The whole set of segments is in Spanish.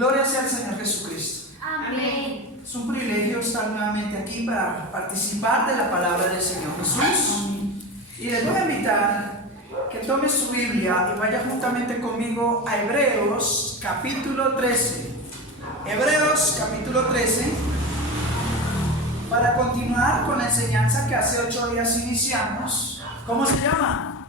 Gloria sea al Señor Jesucristo. Amén. Es un privilegio estar nuevamente aquí para participar de la palabra del Señor Jesús. Y les voy a invitar que tome su Biblia y vaya juntamente conmigo a Hebreos capítulo 13. Hebreos capítulo 13, para continuar con la enseñanza que hace 8 días iniciamos. ¿Cómo se llama?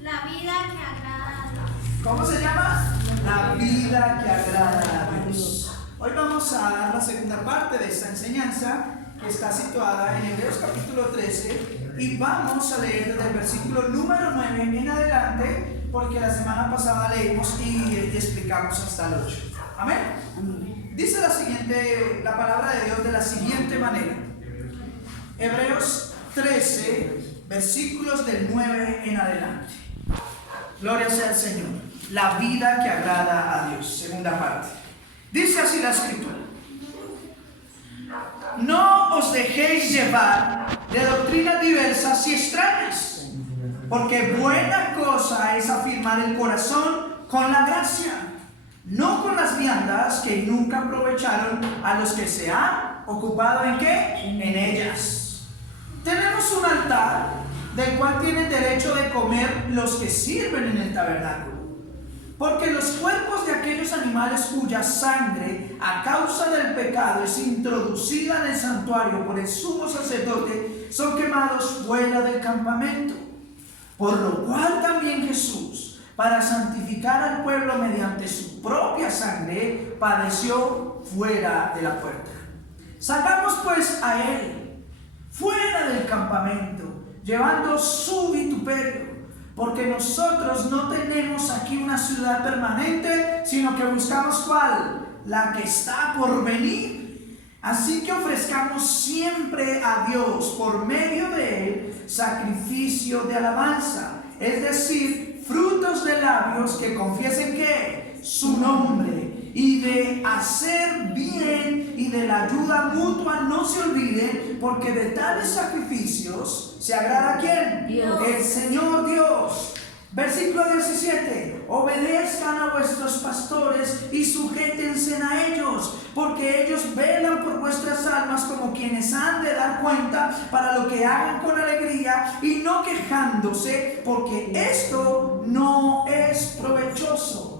La vida que agrada a Dios. ¿Cómo se llama? La vida que agrada a Dios. Hoy vamos a dar la segunda parte de esta enseñanza, que está situada en Hebreos capítulo 13, y vamos a leer desde el versículo número 9 en adelante, porque la semana pasada leímos y explicamos hasta el 8. Amén. Dice la palabra de Dios de la siguiente manera. Hebreos 13, versículos del 9 en adelante. Gloria sea al Señor. La vida que agrada a Dios. Segunda parte. Dice así la Escritura: no os dejéis llevar de doctrinas diversas y extrañas, porque buena cosa es afirmar el corazón con la gracia, no con las viandas que nunca aprovecharon a los que se han ocupado ¿en qué? En ellas. Tenemos un altar del cual tienen derecho de comer los que sirven en el tabernáculo, porque los cuerpos de aquellos animales cuya sangre a causa del pecado es introducida en el santuario por el sumo sacerdote son quemados fuera del campamento, por lo cual también Jesús, para santificar al pueblo mediante su propia sangre, padeció fuera de la puerta. Salgamos pues a él fuera del campamento, llevando su vituperio, porque nosotros no tenemos aquí una ciudad permanente, sino que buscamos ¿cuál? La que está por venir. Así que ofrezcamos siempre a Dios por medio de él sacrificio de alabanza, es decir, frutos de labios que confiesen que su nombre, y de hacer bien y de la ayuda mutua no se olviden, porque de tales sacrificios se agrada ¿a quién? Dios. El Señor Dios. Versículo 17: obedezcan a vuestros pastores y sujétense a ellos, porque ellos velan por vuestras almas como quienes han de dar cuenta, para lo que hagan con alegría y no quejándose, porque esto no es provechoso.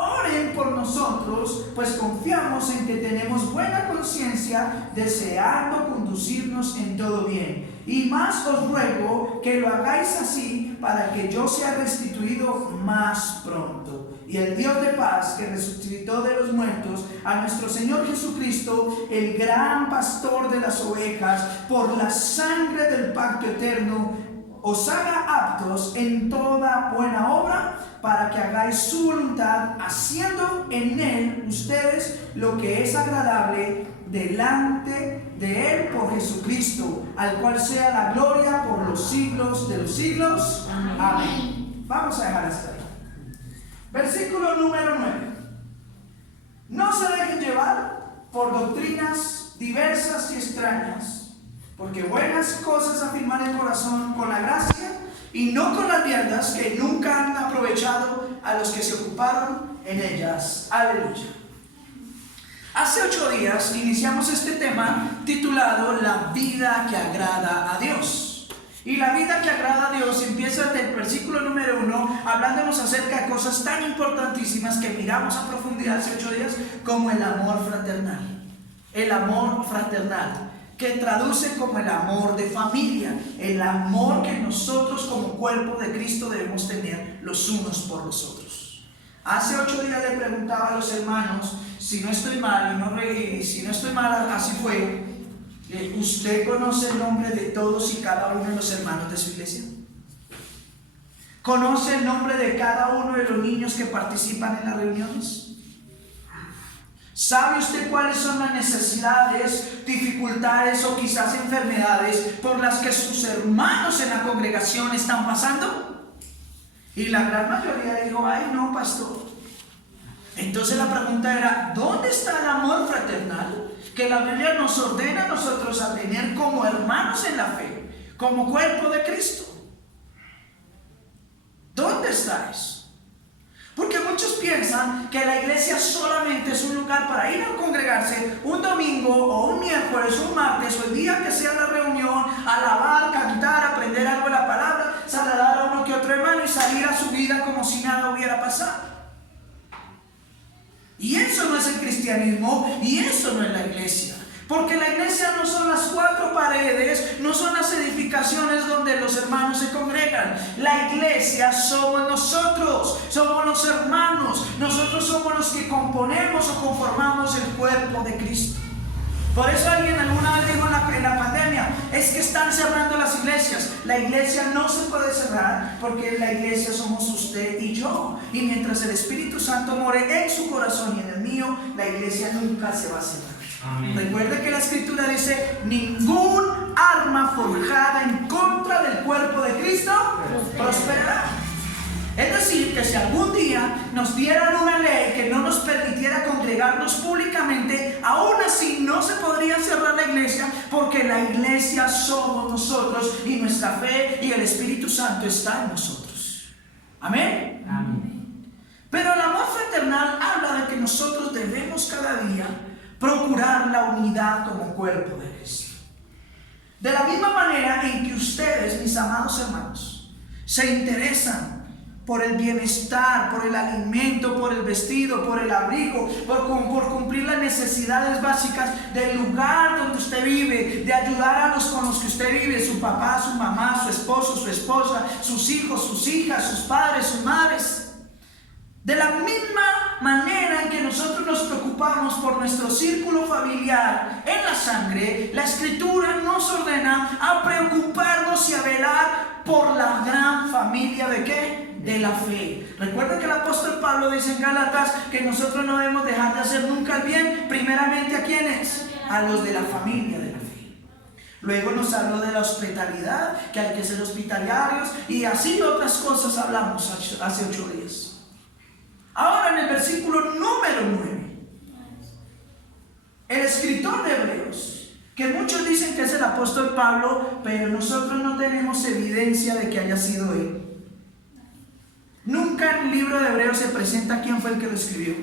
Oren por nosotros, pues confiamos en que tenemos buena conciencia, deseando conducirnos en todo bien. Y más os ruego que lo hagáis así, para que yo sea restituido más pronto. Y el Dios de paz, que resucitó de los muertos a nuestro Señor Jesucristo, el gran pastor de las ovejas, por la sangre del pacto eterno, os haga aptos en toda buena obra, para que hagáis su voluntad, haciendo en él ustedes lo que es agradable delante de él por Jesucristo, al cual sea la gloria por los siglos de los siglos. Amén. Vamos a dejar hasta ahí. Versículo número 9. No se dejen llevar por doctrinas diversas y extrañas, porque buenas cosas afirmar el corazón con la gracia, y no con las viandas que nunca han aprovechado a los que se ocuparon en ellas. Aleluya. Hace 8 días iniciamos este tema titulado La vida que agrada a Dios. Y la vida que agrada a Dios empieza desde el versículo número 1, hablándonos acerca de cosas tan importantísimas que miramos a profundidad hace 8 días, como el amor fraternal. El amor fraternal, que traduce como el amor de familia, el amor que nosotros como cuerpo de Cristo debemos tener los unos por los otros. Hace 8 días le preguntaba a los hermanos, si no estoy mal, si no estoy mal, así fue, ¿usted conoce el nombre de todos y cada uno de los hermanos de su iglesia? ¿Conoce el nombre de cada uno de los niños que participan en las reuniones? ¿Sabe usted cuáles son las necesidades, dificultades o quizás enfermedades por las que sus hermanos en la congregación están pasando? Y la gran mayoría dijo, ay no, pastor. Entonces la pregunta era, ¿dónde está el amor fraternal que la Biblia nos ordena a nosotros a tener como hermanos en la fe, como cuerpo de Cristo? ¿Dónde está eso? Porque muchos piensan que la iglesia solamente es un lugar para ir a congregarse un domingo o un miércoles o un martes o el día que sea la reunión, alabar, cantar, aprender algo de la palabra, saludar a uno que otro hermano y salir a su vida como si nada hubiera pasado. Y eso no es el cristianismo y eso no es la iglesia. Porque la iglesia no son las cuatro paredes, no son las edificaciones donde los hermanos se congregan. La iglesia somos nosotros, somos los hermanos. Nosotros somos los que componemos o conformamos el cuerpo de Cristo. Por eso alguien alguna vez dijo en la pandemia, es que están cerrando las iglesias. La iglesia no se puede cerrar porque la iglesia somos usted y yo. Y mientras el Espíritu Santo more en su corazón y en el mío, la iglesia nunca se va a cerrar. Amén. Recuerde que la Escritura dice, ningún arma forjada en contra del cuerpo de Cristo prosperará. Es decir, que si algún día nos dieran una ley que no nos permitiera congregarnos públicamente, aún así no se podría cerrar la iglesia, porque la iglesia somos nosotros y nuestra fe y el Espíritu Santo está en nosotros. Amén. Amén. Pero el amor fraternal habla de que nosotros debemos cada día procurar la unidad como cuerpo de Cristo. De la misma manera en que ustedes, mis amados hermanos, se interesan por el bienestar, por el alimento, por el vestido, por el abrigo, por cumplir las necesidades básicas del lugar donde usted vive, de ayudar a los con los que usted vive, su papá, su mamá, su esposo, su esposa, sus hijos, sus hijas, sus padres, sus madres. De la misma manera en que nosotros nos preocupamos por nuestro círculo familiar en la sangre, la Escritura nos ordena a preocuparnos y a velar por la gran familia ¿de qué? De la fe. Recuerden que el apóstol Pablo dice en Gálatas que nosotros no debemos dejar de hacer nunca el bien, primeramente ¿a quiénes? A los de la familia de la fe. Luego nos habló de la hospitalidad, que hay que ser hospitalarios, y así otras cosas hablamos hace 8 días. Ahora en el versículo número 9, el escritor de Hebreos, que muchos dicen que es el apóstol Pablo, pero nosotros no tenemos evidencia de que haya sido él. Nunca en el libro de Hebreos se presenta quién fue el que lo escribió.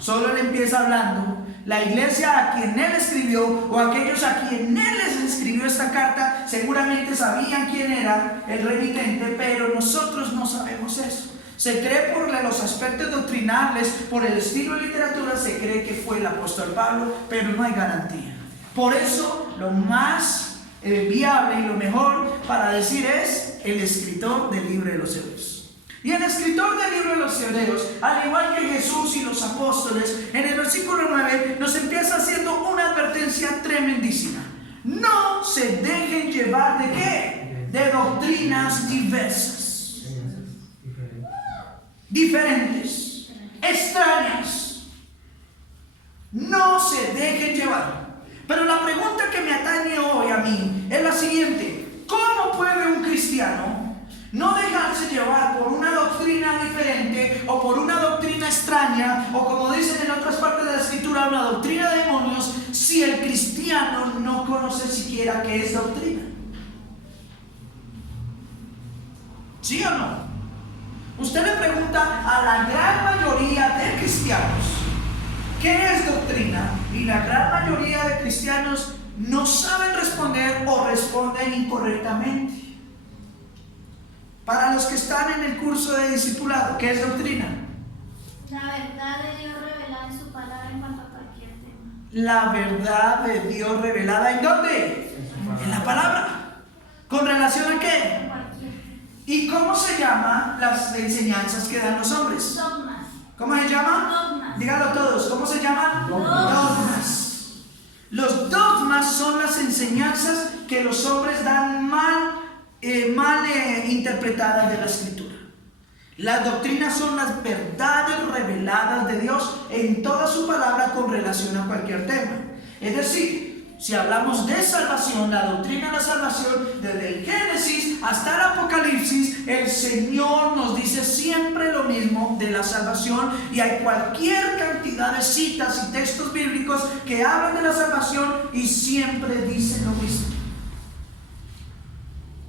Solo él empieza hablando. La iglesia a quien él escribió, o aquellos a quien él les escribió esta carta, seguramente sabían quién era el remitente, pero nosotros no sabemos eso. Se cree por los aspectos doctrinales, por el estilo de literatura, se cree que fue el apóstol Pablo, pero no hay garantía. Por eso lo más viable y lo mejor para decir es el escritor del libro de los Hebreos. Y el escritor del libro de los Hebreos, al igual que Jesús y los apóstoles, en el versículo 9 nos empieza haciendo una advertencia tremendísima. No se dejen llevar ¿de qué? De doctrinas diferentes, extrañas. No se dejen llevar. Pero la pregunta que me atañe hoy a mí es la siguiente: ¿cómo puede un cristiano no dejarse llevar por una doctrina diferente o por una doctrina extraña, o como dicen en otras partes de la Escritura, una doctrina de demonios, si el cristiano no conoce siquiera qué es doctrina? ¿Sí o no? Usted le pregunta a la gran mayoría de cristianos ¿qué es doctrina? Y la gran mayoría de cristianos no saben responder o responden incorrectamente. Para los que están en el curso de discipulado, ¿qué es doctrina? La verdad de Dios revelada en su palabra en cuanto a cualquier tema. La verdad de Dios revelada ¿en dónde? En la palabra. ¿Con relación a qué? ¿Y cómo se llaman las enseñanzas que dan los hombres? Dogmas. ¿Cómo se llaman? Dogmas. Díganlo todos. ¿Cómo se llaman? Dogmas. Los dogmas son las enseñanzas que los hombres dan mal interpretadas de la Escritura. Las doctrinas son las verdades reveladas de Dios en toda su palabra con relación a cualquier tema. Es decir, si hablamos de salvación, la doctrina de la salvación, desde el Génesis hasta el Apocalipsis, el Señor nos dice siempre lo mismo de la salvación, y hay cualquier cantidad de citas y textos bíblicos que hablan de la salvación y siempre dicen lo mismo.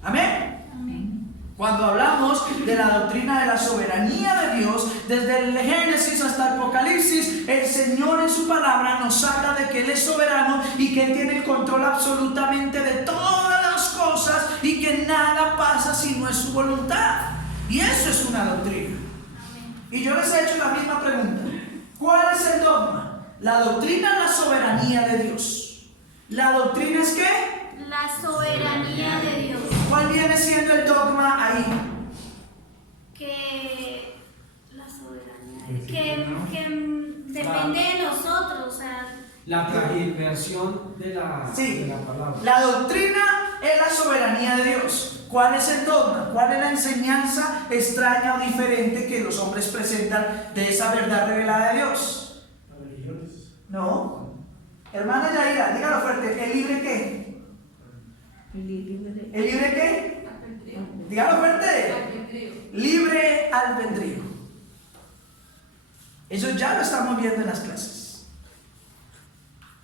¿Amén? Amén. Cuando hablamos de la doctrina de la soberanía de Dios, desde el Génesis hasta el Apocalipsis, el Señor en su palabra nos habla de que Él es soberano y que Él tiene el control absolutamente de todas las cosas y que nada pasa si no es su voluntad. Y eso es una doctrina. Y yo les he hecho la misma pregunta. ¿Cuál es el dogma? La doctrina es la soberanía de Dios. ¿La doctrina es qué? La soberanía de Dios. ¿Cuál viene siendo el dogma ahí? Que la soberanía que depende de nosotros, o sea, La transversión de la palabra. La doctrina es la soberanía de Dios. ¿Cuál es el dogma? ¿Cuál es la enseñanza extraña o diferente que los hombres presentan de esa verdad revelada de Dios? Las religiones. No. Hermana Yaira, dígalo fuerte. ¿El libre qué? ¿El libre qué? Dígalo fuerte. Libre albedrío. Eso ya lo estamos viendo en las clases.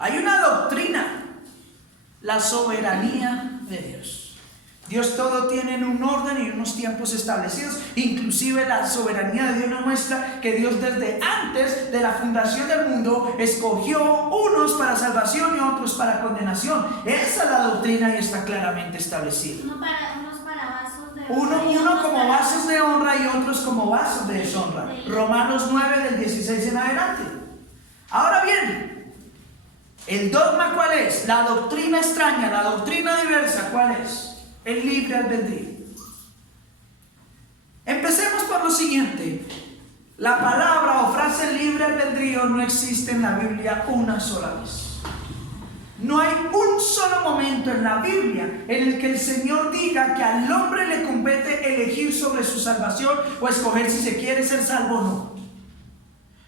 Hay una doctrina, la soberanía de Dios. Dios todo tiene en un orden y unos tiempos establecidos. Inclusive la soberanía de Dios nos muestra que Dios desde antes de la fundación del mundo escogió unos para salvación y otros para condenación. Esa es la doctrina y está claramente establecida. unos para vasos de Uno como vasos de honra y otros como vasos de deshonra. Romanos 9 del 16 en adelante. Ahora bien, ¿el dogma cuál es? La doctrina extraña, la doctrina diversa, ¿cuál es? El libre albedrío. Empecemos por lo siguiente. La palabra o frase libre albedrío no existe en la Biblia una sola vez. No hay un solo momento en la Biblia en el que el Señor diga que al hombre le compete elegir sobre su salvación o escoger si se quiere ser salvo o no.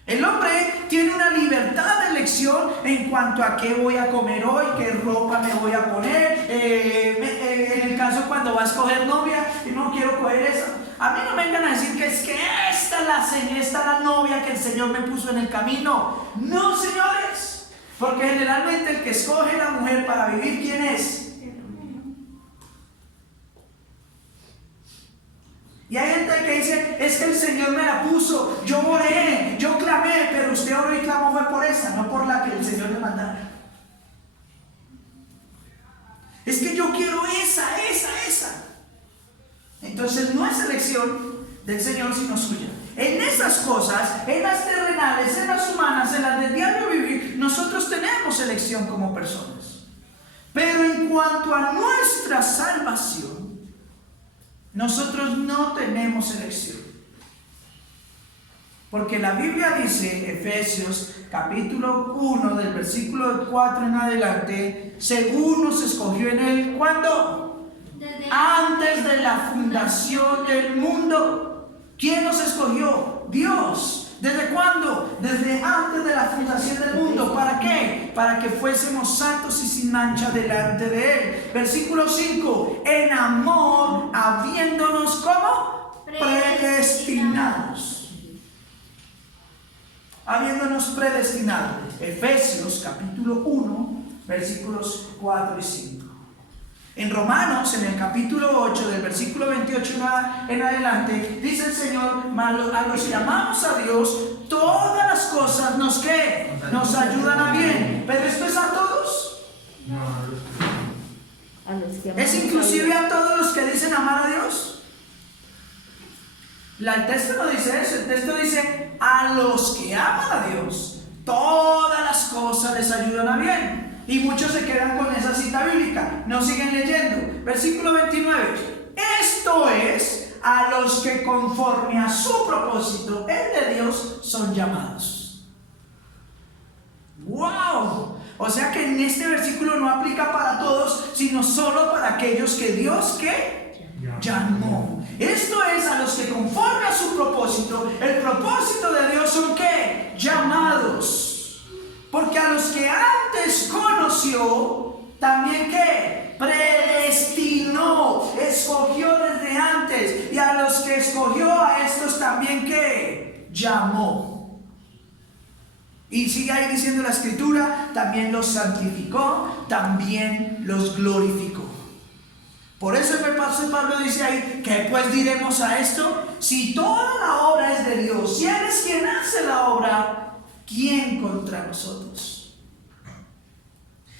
El hombre tiene una libertad de elección en cuanto a qué voy a comer hoy, qué ropa me voy a poner. En el caso cuando va a escoger novia y no quiero coger esa. A mí no me vengan a decir que es que esta es la novia que el Señor me puso en el camino. No, señores. Porque generalmente el que escoge la mujer para vivir, ¿quién es? Y hay gente que dice, es que el Señor me la puso, yo oré, yo clamé, pero usted oró y clamó fue por esa, no por la que el Señor le mandara. Es que yo quiero esa. Entonces no es elección del Señor sino suya. En esas cosas, en las terrenales, en las humanas, en las del diario vivir, nosotros tenemos elección como personas. Pero en cuanto a nuestra salvación, nosotros no tenemos elección. Porque la Biblia dice, Efesios capítulo 1 del versículo 4 en adelante, según nos escogió en él, ¿cuándo? Antes de la fundación del mundo. ¿Quién nos escogió? Dios. ¿Desde cuándo? Desde antes de la fundación del mundo. ¿Para qué? Para que fuésemos santos y sin mancha delante de Él. Versículo 5. En amor, habiéndonos como predestinados. Habiéndonos predestinados. Efesios capítulo 1, versículos 4 y 5. En Romanos, en el capítulo 8, del versículo 28 en adelante, dice el Señor, a los que amamos a Dios, todas las cosas nos ayudan a bien. ¿Pero esto es a todos? ¿Es inclusive a todos los que dicen amar a Dios? El texto no dice eso, el texto dice a los que aman a Dios, todas las cosas les ayudan a bien. Y muchos se quedan con esa cita bíblica, no siguen leyendo. Versículo 29. Esto es a los que conforme a su propósito, el de Dios, son llamados. ¡Wow! O sea que en este versículo no aplica para todos, sino solo para aquellos que Dios llamó. Esto es a los que conforme a su propósito, el propósito de Dios son ¿qué? Llamados. Porque a los que antes conoció, también ¿qué? Predestinó, escogió desde antes. Y a los que escogió, a estos también ¿qué? Llamó. Y sigue ahí diciendo la escritura, también los santificó, también los glorificó. Por eso el apóstol Pablo dice ahí, ¿qué pues diremos a esto? Si toda la obra es de Dios, si Él es quien hace la obra, ¿quién contra nosotros?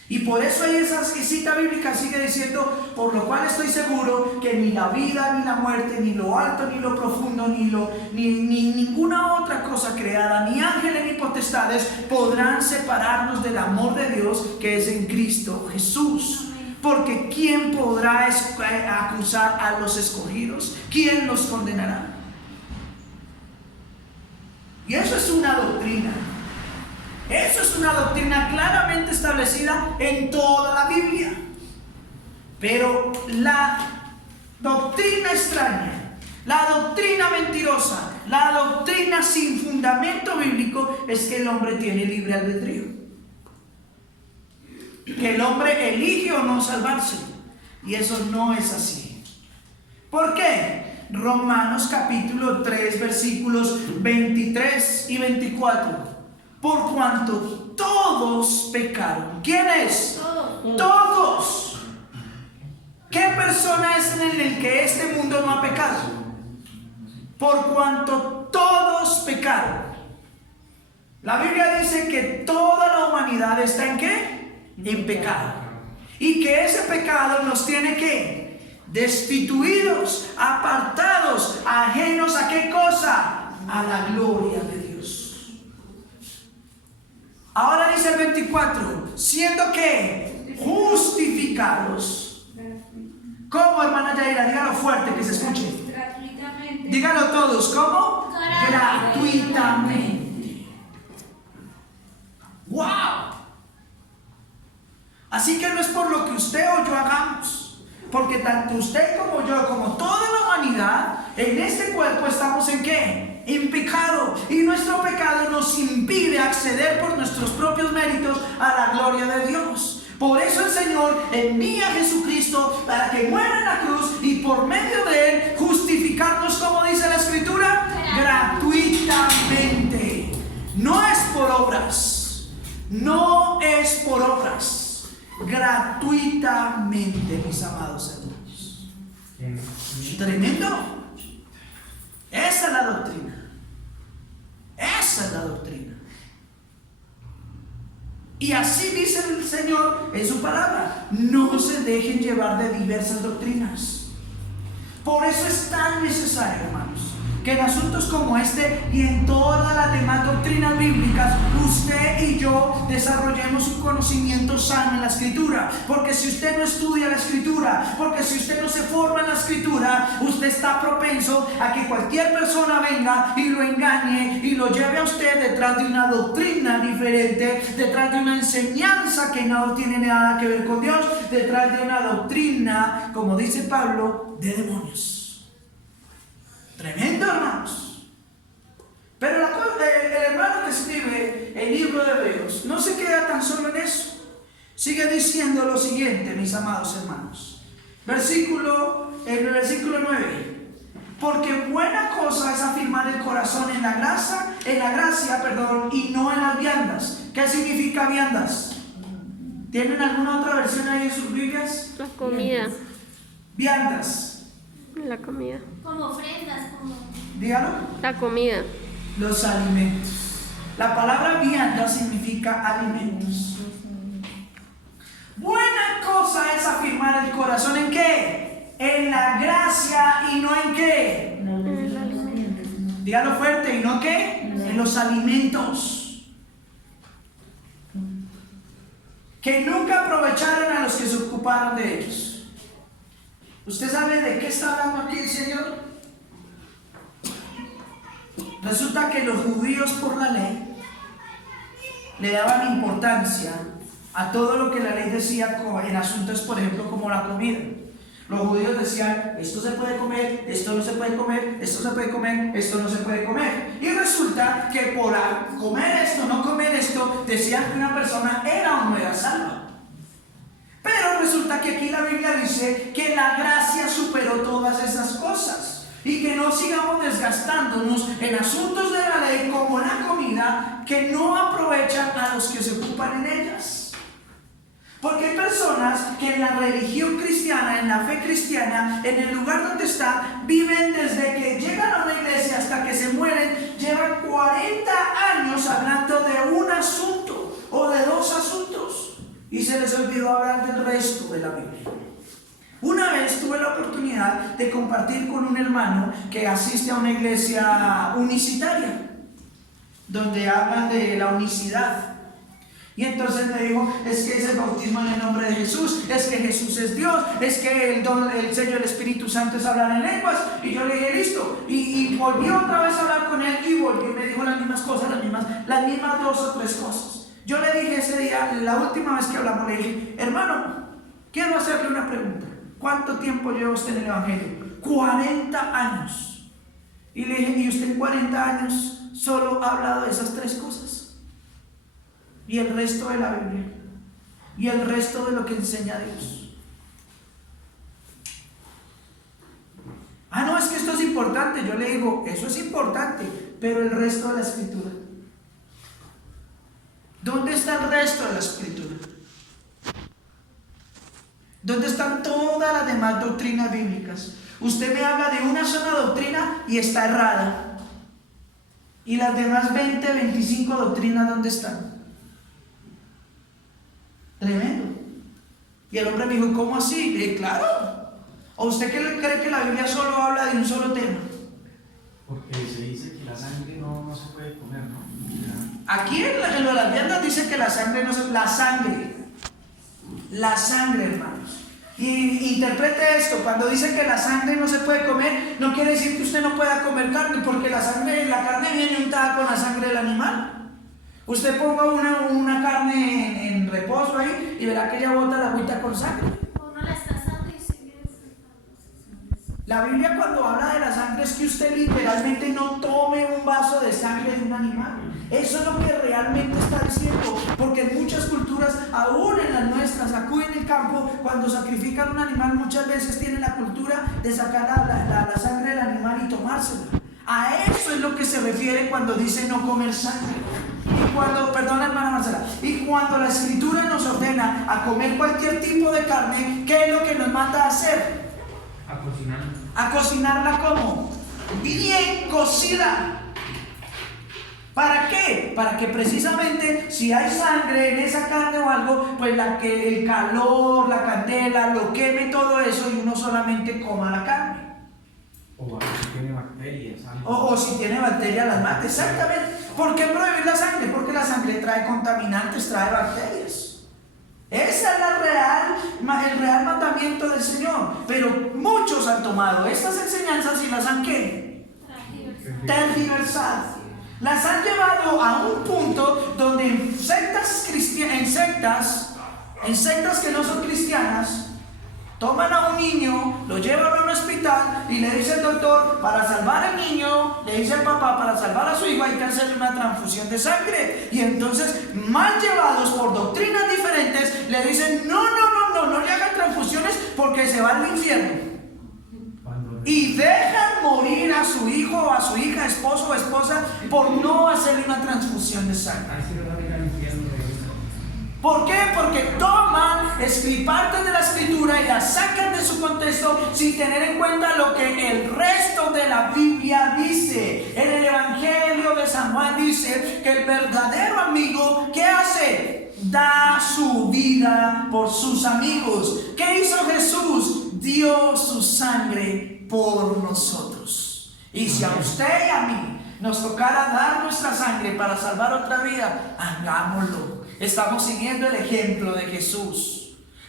Y por eso ahí esa cita bíblica sigue diciendo, por lo cual estoy seguro que ni la vida, ni la muerte, ni lo alto, ni lo profundo, ni ninguna otra cosa creada, ni ángeles, ni potestades, podrán separarnos del amor de Dios que es en Cristo Jesús. Porque ¿quién podrá acusar a los escogidos? ¿Quién los condenará? Y eso es una doctrina. Eso es una doctrina claramente establecida en toda la Biblia. Pero la doctrina extraña, la doctrina mentirosa, la doctrina sin fundamento bíblico es que el hombre tiene libre albedrío. Que el hombre elige o no salvarse. Y eso no es así. ¿Por qué? Romanos capítulo 3 versículos 23 y 24. Por cuanto todos pecaron. ¿Quién es? Todos. ¿Qué persona es en el que este mundo no ha pecado? Por cuanto todos pecaron. La Biblia dice que toda la humanidad está ¿en qué? En pecado, y que ese pecado nos tiene que destituidos, apartados, ajenos a qué cosa, a la gloria de Dios. Ahora dice el 24, siendo que justificados. ¿Cómo, hermana Yaira? Dígalo fuerte que se escuche. Gratuitamente. Dígalo todos, ¿cómo? Gratuitamente. ¡Wow! Así que no es por lo que usted o yo hagamos, porque tanto usted como yo, como toda la humanidad, en este cuerpo estamos ¿en qué? En pecado, y nuestro pecado nos impide acceder por nuestros propios méritos a la gloria de Dios. Por eso el Señor envía a Jesucristo para que muera en la cruz y por medio de Él justificarnos, como dice la Escritura, gratuitamente. No es por obras, no es por obras. Gratuitamente, mis amados hermanos. Tremendo. Esa es la doctrina. Esa es la doctrina. Y así dice el Señor en su palabra: no se dejen llevar de diversas doctrinas. Por eso es tan necesario, hermanos, que en asuntos como este y en todas las demás doctrinas bíblicas, usted y yo desarrollemos un conocimiento sano en la Escritura. Porque si usted no estudia la Escritura, porque si usted no se forma en la Escritura, usted está propenso a que cualquier persona venga y lo engañe y lo lleve a usted detrás de una doctrina diferente, detrás de una enseñanza que no tiene nada que ver con Dios, detrás de una doctrina, como dice Pablo, de demonios. Tremendo, hermanos. Pero el hermano que escribe el libro de Hebreos no se queda tan solo en eso. Sigue diciendo lo siguiente, mis amados hermanos. En el versículo 9. Porque buena cosa es afirmar el corazón en la gracia, y no en las viandas. ¿Qué significa viandas? ¿Tienen alguna otra versión ahí en sus Biblias? La comida. Viandas. La comida. Como ofrendas, como... Dígalo. La comida. Los alimentos. La palabra vianda significa alimentos. Buena cosa es afirmar el corazón ¿en qué? En la gracia y no en qué. En el alimento. Dígalo fuerte, ¿y no qué? En los alimentos. Que nunca aprovecharon a los que se ocuparon de ellos. ¿Usted sabe de qué está hablando aquí el Señor? Resulta que los judíos, por la ley, le daban importancia a todo lo que la ley decía en asuntos, por ejemplo, como la comida. Los judíos decían: esto se puede comer, esto no se puede comer, esto se puede comer, esto no se puede comer. Y resulta que por comer esto, no comer esto, decían que una persona era o no era salva. Pero resulta que aquí la Biblia dice que la gracia superó todas esas cosas y que no sigamos desgastándonos en asuntos de la ley como la comida, que no aprovechan a los que se ocupan en ellas. Porque hay personas personas que en la religión cristiana, en la fe cristiana, en el lugar donde están, viven desde que llegan a una iglesia hasta que se mueren, llevan 40 años hablando de un asunto o de dos asuntos y se les olvidó hablar del resto de la Biblia. Una vez tuve la oportunidad de compartir con un hermano que asiste a una iglesia unicitaria, donde hablan de la unicidad. Y entonces me dijo, es que es el bautismo en el nombre de Jesús, es que Jesús es Dios, es que el sello del Espíritu Santo es hablar en lenguas. Y yo le dije, listo. Y volví otra vez a hablar con él y volvió y me dijo las mismas cosas, las mismas dos o tres cosas. Yo le dije ese día, la última vez que hablamos, le dije, hermano, quiero hacerle una pregunta. ¿Cuánto tiempo lleva usted en el Evangelio? 40 años. Y le dije, ¿y usted en 40 años solo ha hablado de esas tres cosas? Y el resto de la Biblia. Y el resto de lo que enseña Dios. Ah, no, es que esto es importante. Yo le digo, eso es importante, pero el resto de la Escritura. ¿Dónde está el resto de la Escritura? ¿Dónde están todas las demás doctrinas bíblicas? Usted me habla de una sola doctrina y está errada. ¿Y las demás 20, 25 doctrinas dónde están? Tremendo. Y el hombre me dijo, ¿cómo así? Le dije, claro. ¿O usted cree que la Biblia solo habla de un solo tema? Porque se dice que la sangre no se puede comer, ¿no? Aquí en las Biblias dice que la sangre no se... La sangre, hermanos. Y interprete esto, cuando dice que la sangre no se puede comer, no quiere decir que usted no pueda comer carne, porque la carne viene untada con la sangre del animal. Usted ponga una carne en reposo ahí y verá que ella bota la agüita con sangre. Uno la está asando y sigue desfrutando. La Biblia cuando habla de la sangre es que usted literalmente no tome un vaso de sangre de un animal. Eso es lo que realmente está diciendo, porque en muchas culturas, aún en las nuestras, acuden en el campo, cuando sacrifican un animal, muchas veces tienen la cultura de sacar la sangre del animal y tomársela. A eso es lo que se refiere cuando dice no comer sangre. Y cuando, perdona hermana Marcela, y cuando la Escritura nos ordena a comer cualquier tipo de carne, ¿qué es lo que nos manda a hacer? A cocinarla. A cocinarla ¿cómo? Bien cocida. ¿Para qué? Para que precisamente si hay sangre en esa carne o algo, pues el calor, la candela, lo queme todo eso y uno solamente coma la carne. O si tiene bacterias. O si tiene bacterias las mate, exactamente. ¿Por qué prohibir la sangre? Porque la sangre trae contaminantes, trae bacterias. Esa es el real mandamiento del Señor. Pero muchos han tomado estas enseñanzas y las han ¿qué? Tergiversado. Las han llevado a un punto donde en sectas que no son cristianas, toman a un niño, lo llevan a un hospital y le dice el doctor, para salvar al niño, le dice el papá, para salvar a su hijo hay que hacerle una transfusión de sangre. Y entonces, mal llevados por doctrinas diferentes, le dicen, no le hagan transfusiones porque se va al infierno. Y dejan morir a su hijo o a su hija, esposo o esposa, por no hacerle una transfusión de sangre. ¿Por qué? Porque toman partes de la Escritura y las sacan de su contexto sin tener en cuenta lo que el resto de la Biblia dice. En el Evangelio de San Juan dice que el verdadero amigo, ¿qué hace? Da su vida por sus amigos. ¿Qué hizo Jesús? Dio su sangre por nosotros. Y si a usted y a mí nos tocara dar nuestra sangre para salvar otra vida, hagámoslo. Estamos siguiendo el ejemplo de Jesús.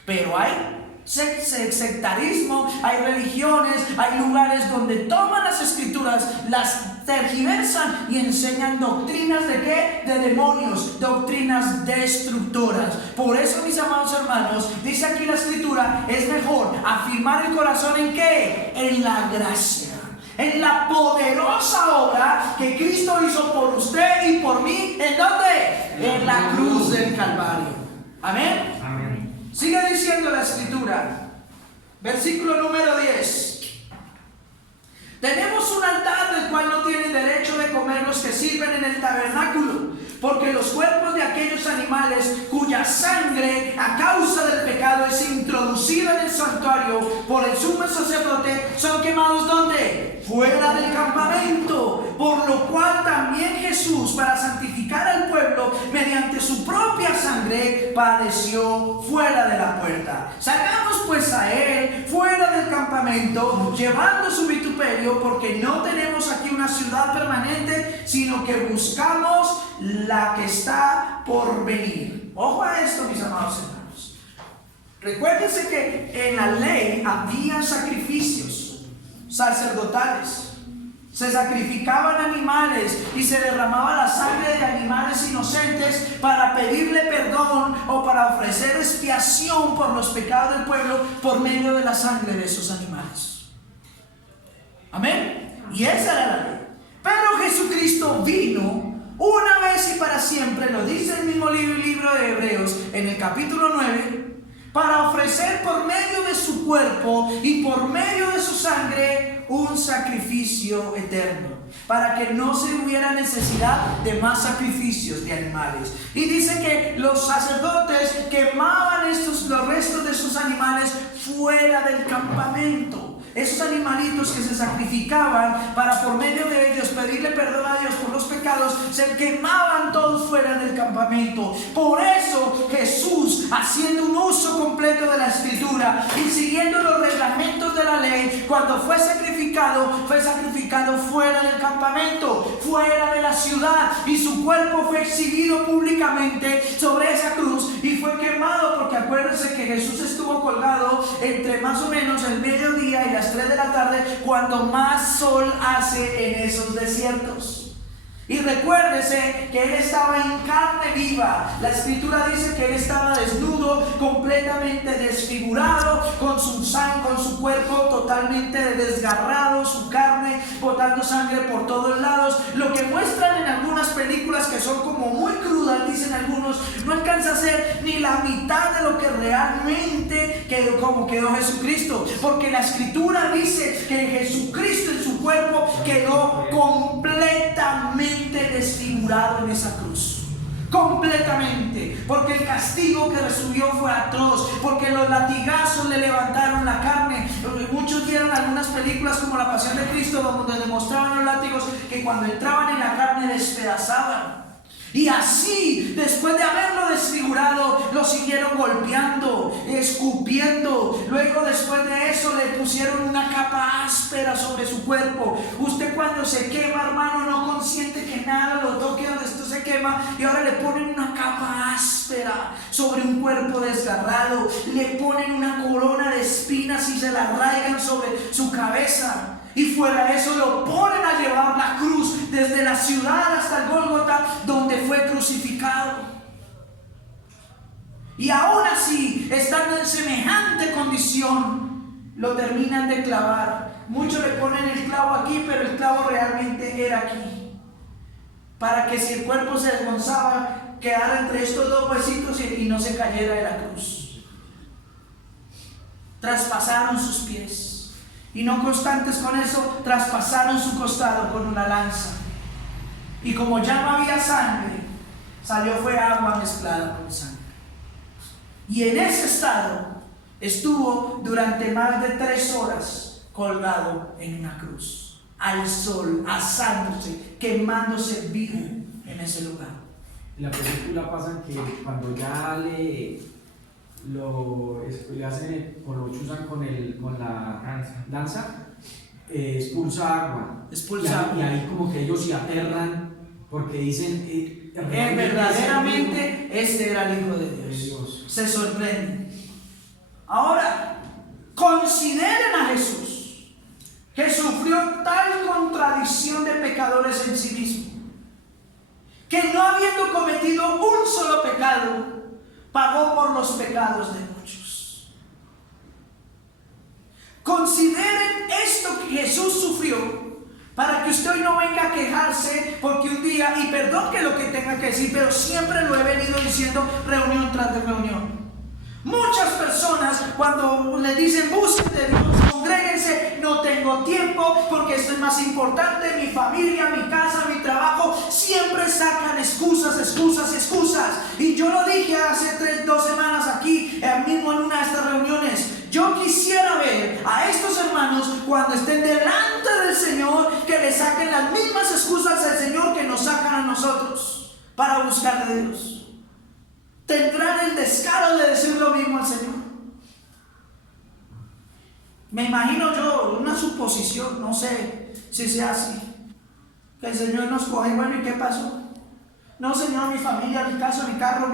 Pero hay sectarismo, hay religiones, hay lugares donde toman las Escrituras, las tergiversan y enseñan doctrinas ¿de qué? De demonios, doctrinas destructoras. Por eso, mis amados hermanos, dice aquí la Escritura, es mejor afirmar el corazón ¿en qué? En la gracia, en la poderosa obra que Cristo hizo por usted y por mí. ¿En dónde? En la cruz del Calvario. Amén. Amén. Sigue diciendo la Escritura, versículo número 10. Tenemos un altar del cual no tienen derecho de comer los que sirven en el tabernáculo, porque los cuerpos de aquellos animales cuya sangre a causa del pecado es introducida en el santuario por el sumo sacerdote son quemados ¿dónde? Fuera del campamento, por lo cual también Jesús, para santificar al pueblo mediante su propia sangre, padeció fuera de la puerta. Salgamos pues a él fuera del campamento, llevando su vituperio, porque no tenemos aquí una ciudad permanente, sino que buscamos la que está por venir. Ojo a esto, mis amados hermanos. Recuérdense que en la ley había sacrificios sacerdotales. Se sacrificaban animales y se derramaba la sangre de animales inocentes para pedirle perdón o para ofrecer expiación por los pecados del pueblo por medio de la sangre de esos animales. Amén. Y esa era la ley. Pero Jesucristo vino una vez y para siempre, lo dice el mismo libro de Hebreos en el capítulo 9, para ofrecer por medio de su cuerpo y por medio de su sangre un sacrificio eterno, para que no se hubiera necesidad de más sacrificios de animales. Y dice que los sacerdotes quemaban los restos de esos animales fuera del campamento. Esos animalitos que se sacrificaban para por medio de ellos pedirle perdón a Dios por los pecados, se quemaban todos fuera del campamento. Por eso Jesús, haciendo un uso completo de la escritura y siguiendo los reglamentos de la ley, cuando fue sacrificado fuera del campamento, fuera de la ciudad, y su cuerpo fue exhibido públicamente sobre esa cruz y fue quemado, porque acuérdense que Jesús estuvo colgado entre más o menos el mediodía y las 3 de la tarde, cuando más sol hace en esos desiertos. Y recuérdese que él estaba en carne viva. La escritura dice que él estaba desnudo, completamente desfigurado, con su cuerpo totalmente desgarrado, su carne botando sangre por todos lados. Lo que muestran en algunas películas, que son como muy crudas, dicen algunos, no alcanza a ser ni la mitad de lo que realmente quedó, como quedó Jesucristo, porque la escritura dice que Jesucristo en su cuerpo quedó completamente desfigurado en esa cruz, completamente, porque el castigo que recibió fue atroz, porque los latigazos le levantaron la carne. Muchos vieron algunas películas como La Pasión de Cristo, donde demostraban los látigos que cuando entraban en la carne despedazaban. Y así, después de haberlo desfigurado, lo siguieron golpeando, escupiendo. Luego, después de eso, le pusieron una capa áspera sobre su cuerpo. Usted cuando se quema, hermano, no consiente que nada lo toque donde esto se quema, y ahora le ponen una capa áspera sobre un cuerpo desgarrado. Le ponen una corona de espinas y se la arraigan sobre su cabeza. Y fuera de eso lo ponen a llevar la cruz desde la ciudad hasta el Gólgota, donde fue crucificado. Y aún así, estando en semejante condición, lo terminan de clavar. Muchos le ponen el clavo aquí, pero el clavo realmente era aquí, para que si el cuerpo se desgonzaba, quedara entre estos dos huesitos y no se cayera de la cruz. Traspasaron sus pies. Y no constantes con eso, traspasaron su costado con una lanza. Y como ya no había sangre, salió fue agua mezclada con sangre. Y en ese estado estuvo durante más de 3 horas colgado en una cruz, al sol, asándose, quemándose vivo en ese lugar. En la película pasa que cuando ya lo hacen o lo chuzan con la lanza, expulsa agua. Y ahí como que ellos se aterran porque dicen verdaderamente este era el Hijo de Dios. Se sorprenden. Ahora, consideren a Jesús, que sufrió tal contradicción de pecadores en sí mismo, que no habiendo cometido un solo pecado, pagó por los pecados de muchos. Consideren esto que Jesús sufrió, para que usted hoy no venga a quejarse porque un día, y perdón que lo que tenga que decir, pero siempre lo he venido diciendo reunión tras de reunión. Muchas personas, cuando le dicen busquen de Dios, entréguense, no tengo tiempo porque esto es más importante, mi familia, mi casa, mi trabajo. Siempre sacan excusas. Y yo lo dije hace 2 semanas aquí, mismo en una de estas reuniones. Yo quisiera ver a estos hermanos cuando estén delante del Señor, que le saquen las mismas excusas al Señor que nos sacan a nosotros para buscar de Dios. ¿Tendrán el descaro de decir lo mismo al Señor? Me imagino yo, una suposición, no sé si sea así, que el Señor nos coge, bueno, ¿y qué pasó? No, Señor, mi familia, mi casa, mi carro,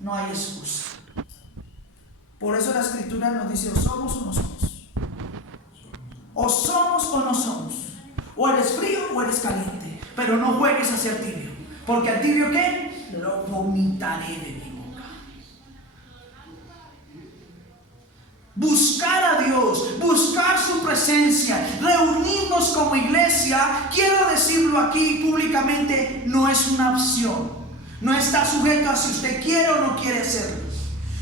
no hay excusa. Por eso la Escritura nos dice, o somos o no somos. O somos o no somos. O eres frío o eres caliente. Pero no juegues a ser tibio. Porque al tibio, ¿qué? Lo vomitaré de mi boca. Buscar a Dios, buscar su presencia, reunirnos como iglesia, quiero decirlo aquí públicamente, no es una opción. No está sujeto a si usted quiere o no quiere hacerlo.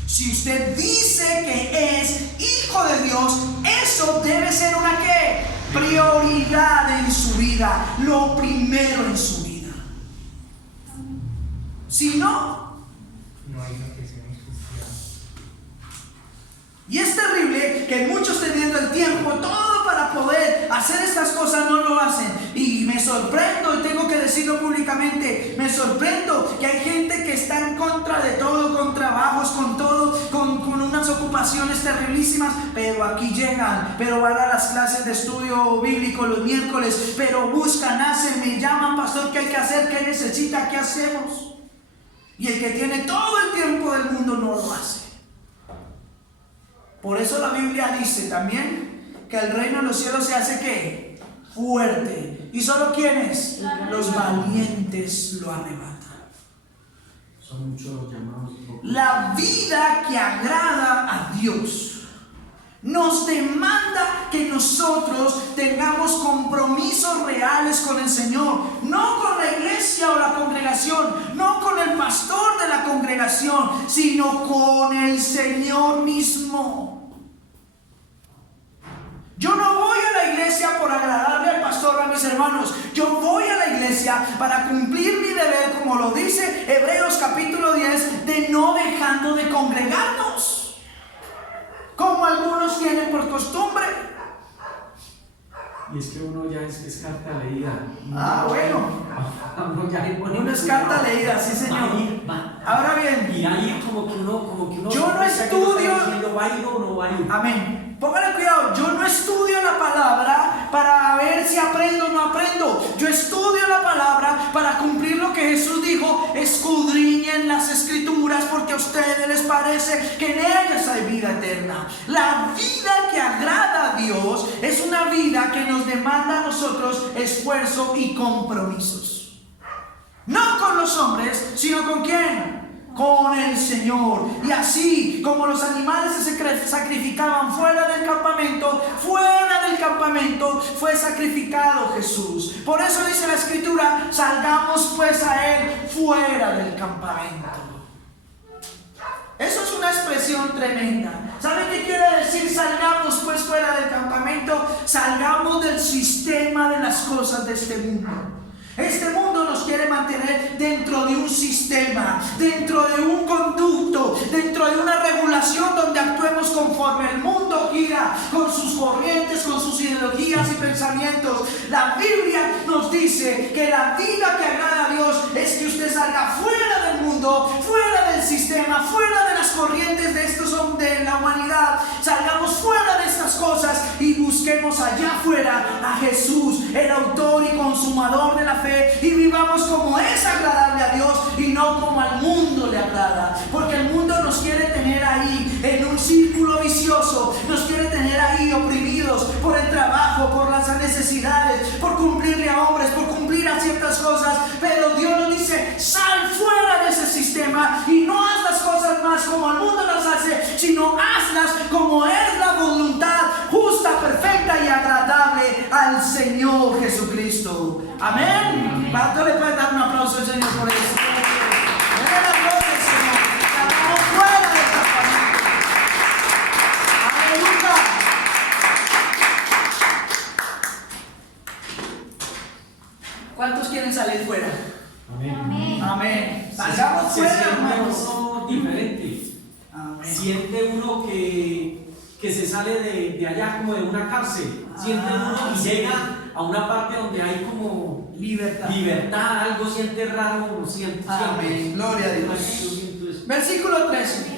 Si usted dice que es hijo de Dios, eso debe ser una ¿qué? Prioridad en su vida, lo primero en su vida. Si no, no hay lo que seamos cristianos. y es terrible que muchos teniendo el tiempo, todo para poder hacer estas cosas, no lo hacen. Y me sorprendo, y tengo que decirlo públicamente, me sorprendo que hay gente que está en contra de todo, con trabajos, con todo, con unas ocupaciones terriblísimas, pero aquí llegan, pero van a las clases de estudio bíblico los miércoles, pero buscan, hacen, me llaman, pastor, ¿qué hay que hacer? ¿Qué necesita? ¿Qué hacemos? Y el que tiene todo el tiempo del mundo no lo hace. Por eso la Biblia dice también que el reino de los cielos se hace ¿qué? Fuerte. ¿Y solo quiénes? Los valientes lo arrebatan. Son muchos los llamados. La vida que agrada a Dios nos demanda que nosotros tengamos compromisos reales con el Señor, no con la iglesia o la congregación, no con el pastor de la congregación, sino con el Señor mismo. Yo no voy a la iglesia por agradarle al pastor o a mis hermanos. Yo voy a la iglesia para cumplir mi deber, como lo dice Hebreos capítulo 10, de no dejando de congregarnos, como algunos tienen por costumbre. Y es que uno ya es carta leída. Bueno. Uno ya le pone Uno es carta leída, sí señor. Ahora bien, y ahí como que uno yo no estudio. ¿Va a ir o no va a ir? Amén. Póngale cuidado, yo no estudio la palabra para ver si aprendo o no aprendo. Yo estudio la palabra para cumplir lo que Jesús dijo: escudriñen las escrituras porque a ustedes les parece que en ellas hay vida eterna. La vida que agrada a Dios es una vida que nos demanda a nosotros esfuerzo y compromisos. No con los hombres, sino ¿con quién? Con el Señor. Y así como los animales se sacrificaban fuera del campamento fue sacrificado Jesús. Por eso dice la Escritura: salgamos pues a Él fuera del campamento. Eso es una expresión tremenda. ¿Saben qué quiere decir salgamos pues fuera del campamento? Salgamos del sistema de las cosas de este mundo. Este mundo nos quiere mantener dentro de un sistema, dentro de un conducto, dentro de una regulación donde actuemos conforme el mundo gira, con sus corrientes, con sus ideologías y pensamientos. La Biblia nos dice que la vida que agrada a Dios es que usted salga fuera del mundo, fuera del sistema, fuera de las corrientes de de la humanidad. Salgamos fuera de estas cosas y busquemos allá afuera a Jesús, el autor y consumador de la fe, y vivamos como es agradable a Dios y no como al mundo le agrada, porque el mundo nos quiere tener ahí en un círculo vicioso, nos quiere tener ahí oprimidos por el trabajo, por las necesidades, por cumplirle a hombres, por cumplir a ciertas cosas. Pero Dios nos dice: sal fuera de ese sistema y no haz las cosas más como el mundo las hace, sino hazlas como es la voluntad justa, perfecta y agradable al Señor Jesucristo. Amén. ¿Cuánto le puede dar un aplauso al Señor por eso? Denle el aplauso al Señor. Salgamos fuera del campamento. Salgamos se fuera, siente hermanos. uno diferente. Amén. Siente uno que se sale de allá como de una cárcel. Siente uno y llega a una parte donde hay como libertad, algo siente raro, siente. Amén. Gloria a Dios. Entonces, Versículo 13.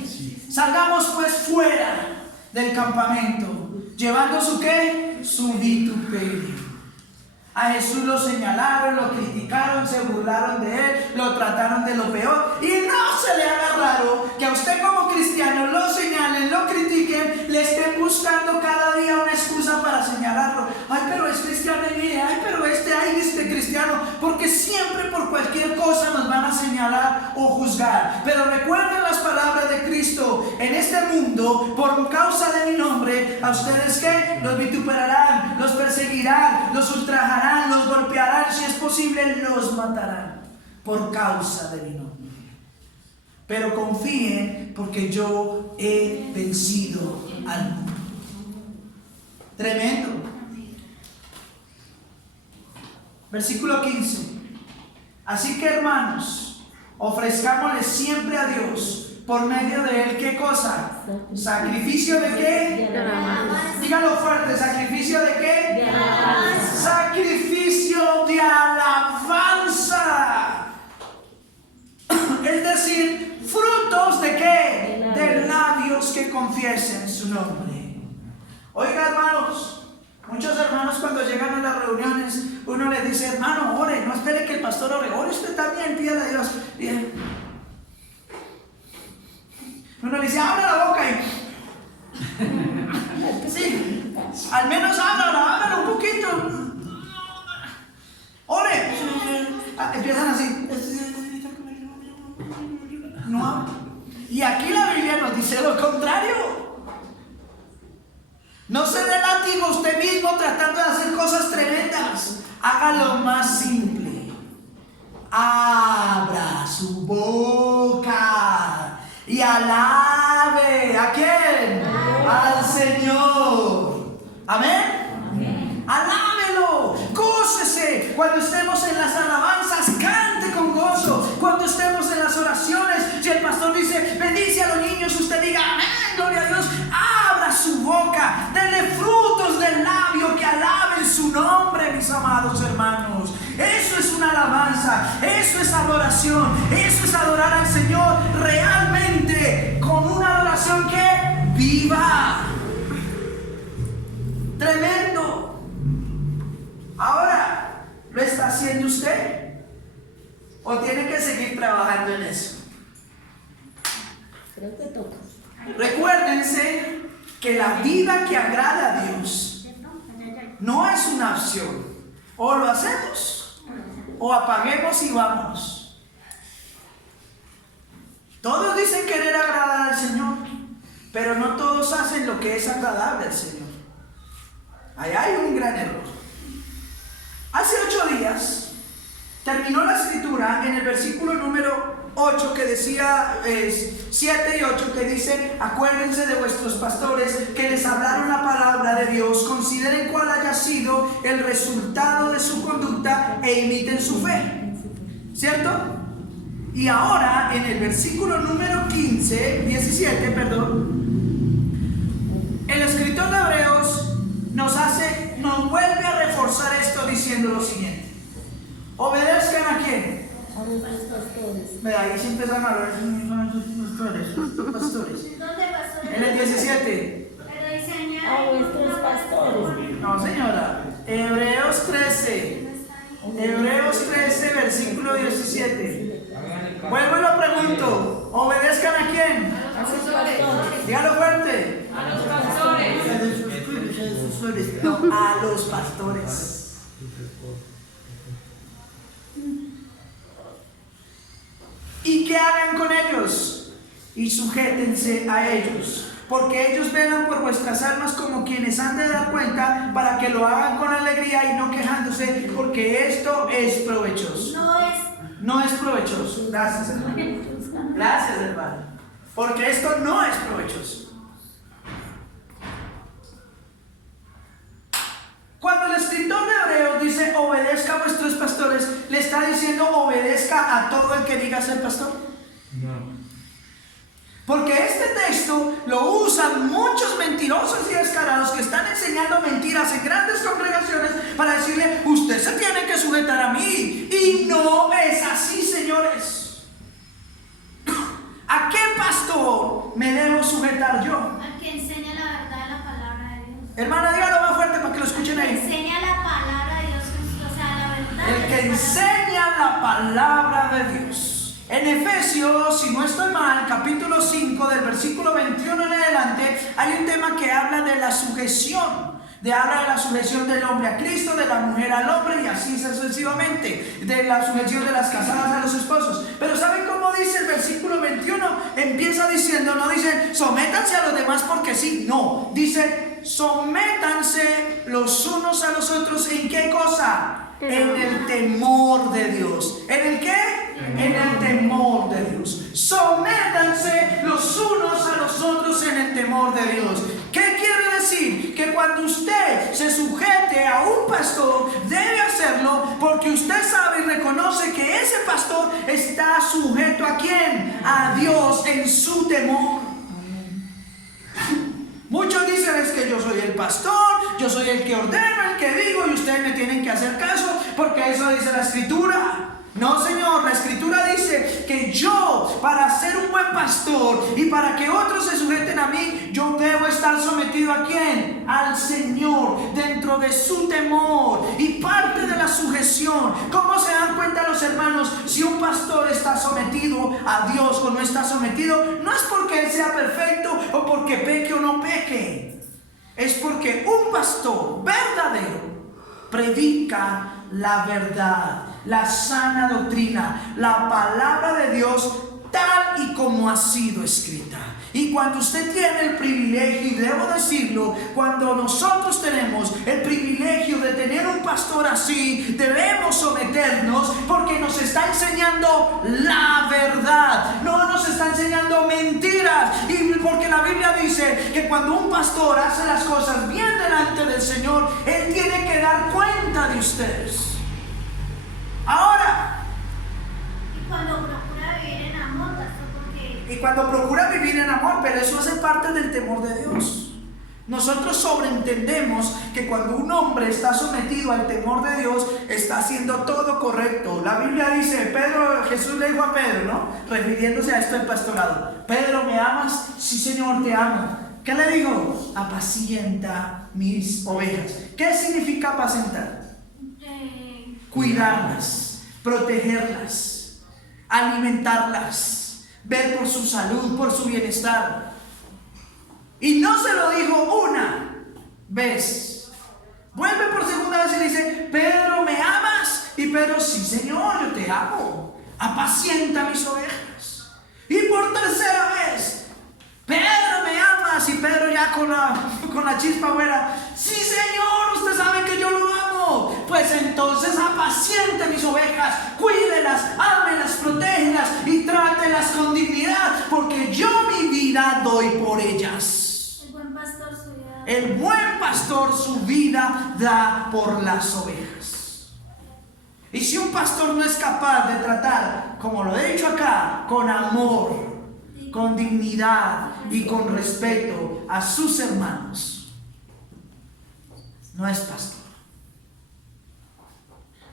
Salgamos pues fuera del campamento, llevando su ¿qué? Su vituperio. A Jesús lo señalaron, lo criticaron, se burlaron de él, lo trataron de lo peor. Y no se le haga raro que a usted como cristiano lo señalen, lo critiquen, le estén buscando cada día una excusa para señalarlo. Ay, pero es cristiano y mire, ay, pero este cristiano, porque siempre por cualquier cosa nos van a señalar o juzgar. Pero recuerden las palabras de Cristo: en este mundo, por causa de mi nombre, a ustedes ¿qué? Los vituperarán, los perseguirán, los ultrajarán, los golpearán, si es posible los matarán por causa de mi nombre. Pero confíen, porque yo he vencido al mundo. Tremendo. Versículo 15. Así que, hermanos, ofrezcámosle siempre a Dios por medio de él, ¿qué cosa? ¿Sacrificio de qué? De alabanza. Dígalo fuerte, ¿sacrificio de qué? De alabanza. Sacrificio de alabanza. Es decir, frutos de qué? De labios que confiesen su nombre. Oiga, hermanos, muchos hermanos cuando llegan a las reuniones, uno les dice: hermano, ore, no espere que el pastor ore, ore usted también, pídale a Dios. Bien. Uno le dice: abra la boca y... sí, al menos ábrala un poquito. Ore. Empiezan así. No. Y aquí la Biblia nos dice lo contrario. No se dé látigo usted mismo tratando de hacer cosas tremendas. Hágalo más simple. Abra su boca y alabe. ¿A quién? Al Señor. Amén. Alábelo, gócese. Cuando estemos en las alabanzas, cante con gozo. Cuando estemos en las oraciones, si el pastor dice: bendice a los niños, usted diga: amén, gloria a Dios. Abra su boca, denle frutos del labio que alaben su nombre, mis amados hermanos. Eso es una alabanza, eso es adoración, eso es adorar al Señor realmente, con una adoración que viva. Tremendo. Ahora, ¿lo está haciendo usted? ¿O tiene que seguir trabajando en eso? Creo que toca. Recuérdense que la vida que agrada a Dios no es una opción. O lo hacemos o apaguemos y vamos. Todos dicen querer agradar al Señor, pero no todos hacen lo que es agradable al Señor. Ahí hay un gran error. Hace 8 días terminó la escritura en el versículo número 8 que decía 7 y 8 que dice: acuérdense de vuestros pastores que les hablaron la palabra de Dios, consideren cuál haya sido el resultado de su conducta e imiten su fe. ¿Cierto? Y ahora en el versículo número 17, el escritor de Hebreos nos vuelve a reforzar esto diciendo lo siguiente: obedezcan ¿a quién? A nuestros pastores. Vea, ahí sí empiezan a hablar los pastores. ¿Dónde pasó? En el 17. Pero dice añade. A vuestros pastores. No, señora. Hebreos 13. Hebreos 13, versículo 17. Vuelvo y lo pregunto: ¿obedezcan a quién? A sus pastores. Dígalo fuerte. A los pastores. No, a los pastores. Y que hagan con ellos y sujétense a ellos, porque ellos velan por vuestras almas como quienes han de dar cuenta, para que lo hagan con alegría y no quejándose, porque esto es provechoso. No es provechoso. Gracias, hermano. Gracias, hermano. Porque esto no es provechoso. Cuando el escritor de Hebreos dice: obedezca a vuestros pastores, le está diciendo: obedezca aplica a todo el que diga ser pastor? No. Porque este texto lo usan muchos mentirosos y descarados que están enseñando mentiras en grandes congregaciones para decirle, usted se tiene que sujetar a mí. Y no es así, señores. ¿A qué pastor me debo sujetar yo? Al que enseña la verdad de la palabra de Dios. Hermana, dígalo más fuerte para que lo escuchen El que ahí. enseña la palabra de Dios, o sea, la verdad. El de que la enseña la palabra de Dios. En Efesios, si no estoy mal, capítulo 5, del versículo 21 en adelante, hay un tema que habla de la sujeción. Habla de la sujeción del hombre a Cristo, de la mujer al hombre y así sucesivamente, de la sujeción de las casadas a los esposos. Pero ¿saben cómo dice el versículo 21? Empieza diciendo, no dice sométanse a los demás porque sí, no, dice sométanse los unos a los otros. ¿En qué cosa? En el temor de Dios. ¿En el qué? En el temor de Dios. Sométanse los unos a los otros en el temor de Dios. ¿Qué quiere decir? Que cuando usted se sujete a un pastor, debe hacerlo porque usted sabe y reconoce que ese pastor está sujeto ¿a quién? A Dios en su temor. Muchos dicen es que yo soy el pastor, yo soy el que ordeno, el que digo y ustedes me tienen que hacer caso porque eso dice la Escritura. No, Señor, la Escritura dice que yo, para ser un buen pastor y para que otros se sujeten a mí, yo debo estar sometido ¿a quién? Al Señor, dentro de su temor. Y parte de la sujeción, ¿cómo se dan cuenta los hermanos si un pastor está sometido a Dios o no está sometido? No es porque él sea perfecto o porque peque o no peque. Es porque un pastor verdadero predica la verdad, la sana doctrina, la palabra de Dios tal y como ha sido escrita. Y cuando usted tiene el privilegio, y debo decirlo, cuando nosotros tenemos el privilegio de tener un pastor así, debemos someternos porque nos está enseñando la verdad, no nos está enseñando mentiras. Y porque la Biblia dice que cuando un pastor hace las cosas bien delante del Señor, Él tiene que dar cuenta de ustedes. Ahora, Y cuando procura vivir en amor, pastor, porque y cuando procura vivir en amor, pero eso hace parte del temor de Dios. Nosotros sobreentendemos que cuando un hombre está sometido al temor de Dios, está haciendo todo correcto. La Biblia dice, Jesús le dijo a Pedro, ¿no? Refiriéndose a esto del pastorado: Pedro, ¿me amas? Sí, Señor, te amo. ¿Qué le dijo? Apacienta mis ovejas. ¿Qué significa apacentar? Cuidarlas, protegerlas, alimentarlas, ver por su salud, por su bienestar. Y no se lo dijo una vez. Vuelve por segunda vez y dice, Pedro, ¿me amas? Y Pedro, sí, Señor, yo te amo. Apacienta mis ovejas. Y por tercera vez, Pedro, ¿me amas? Y Pedro ya con la chispa afuera, sí, Señor, usted sabe que yo lo amo. Pues entonces apaciente mis ovejas, cuídelas, ámelas, protégelas y trátelas con dignidad, porque yo mi vida doy por ellas. El buen pastor su vida da por las ovejas. Y si un pastor no es capaz de tratar, como lo he dicho acá, con amor, con dignidad y con respeto a sus hermanos, no es pastor.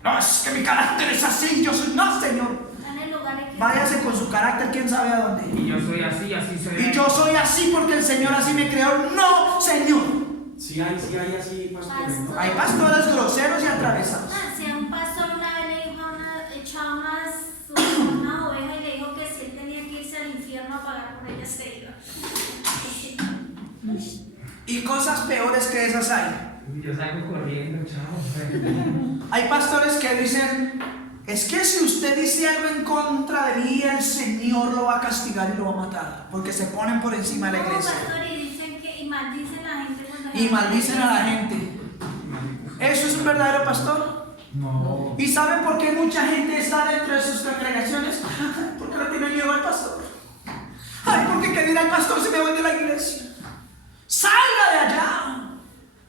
No, es que mi carácter es así, yo soy... No, Señor. Váyase con su carácter, quién sabe a dónde. Y yo soy así, así soy. Y yo soy así porque el Señor así me creó. No, Señor. Sí hay así pastores, ¿no? Hay pastores groseros y atravesados. Si a un pastor una vez le dijo echó a una oveja y le dijo que si él tenía que irse al infierno a pagar por ella, se iba. Y cosas peores que esas hay. Yo salgo corriendo, chao. Hay pastores que dicen, es que si usted dice algo en contra de mí, el Señor lo va a castigar y lo va a matar, porque se ponen por encima de la iglesia. Pastor, y dicen que maldicen a la gente y maldicen a la gente. ¿Eso es un verdadero pastor? No. ¿Y saben por qué mucha gente está dentro de sus congregaciones? Porque no tiene miedo al pastor. Ay, porque qué dirá el pastor si me voy de la iglesia. Salga de allá,